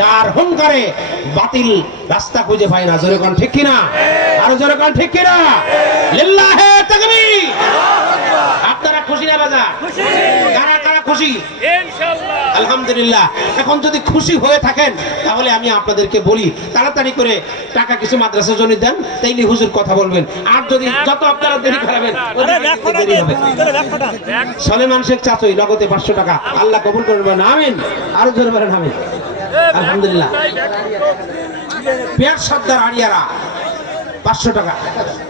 যার হুঙ্কারে বাতিল রাস্তা খুঁজে পায় না। জোরে কোন ঠিক কিনা? আরো জোরে কোন ঠিক কিনা? লিল্লাহি তাকবীর। আপনারা খুশি না বাজা? খুশি। কারা কারা খুশি? ইনশাআল্লাহ আলহামদুলিল্লাহ। এখন যদি খুশি হয়ে থাকেন তাহলে আমি আপনাদেরকে বলি তাড়াতাড়ি করে টাকা কিছু মাদ্রাসার জন্য দেন, তাইলে হুজুর কথা বলবেন। আর যদি যত আপনারা দেরি করাবেন দেরি হবে। সলেমান শেখ চাচই লগতে 500 টাকা, আল্লাহ কবুল করবেন আমিন। আরো জোরে বলেন আমিন। আলহামদুলিল্লাহ। পেয়ার সর্দার আড়িয়ারা 500 টাকা,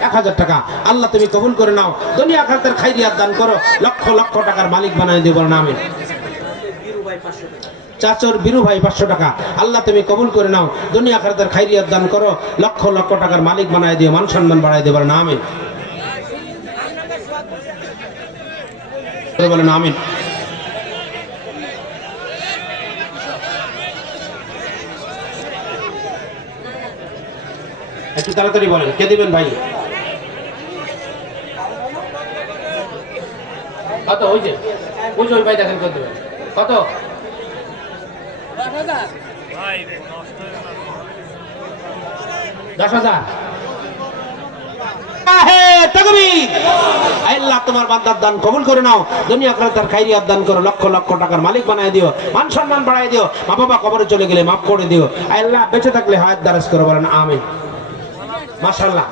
1000 টাকা, আল্লাহ তুমি কবুল করে নাও, দুনিয়া আখিরাতের খাইরিয়াত দান করো, লক্ষ লক্ষ টাকার মালিক বানায় দিও বলেন আমিন। চাচর বীরু ভাই 500 টাকা, আল্লাহ তুমি কবুল করে নাও, দুনিয়া আখিরাতের খাইরিয়াত দান করো, লক্ষ লক্ষ টাকার মালিক বানায় দিও, মান সম্মান বাড়ায় দিও বলেন আমিন। বলেন আমিন। একটু তাড়াতাড়ি বলেন কে দিবেন ভাই? কত হইছে? বুঝো ওই ভাই দেখেন কত দিবেন। কত? 10,000। আল্লাহ তোমার বান্দার দান কবুল করে নাও, দুনিয়া আখিরাতের খাইরিয়াত দান করো, লক্ষ লক্ষ টাকার মালিক বানায় দিও, মান সম্মান বাড়ায় দিও, মা বাবা কবরে চলে গেলে মাফ করে দিও, আল্লাহ বেঁচে থাকলে হায়াত দারাজ করো বলেন আমিন। মাশাআল্লাহ।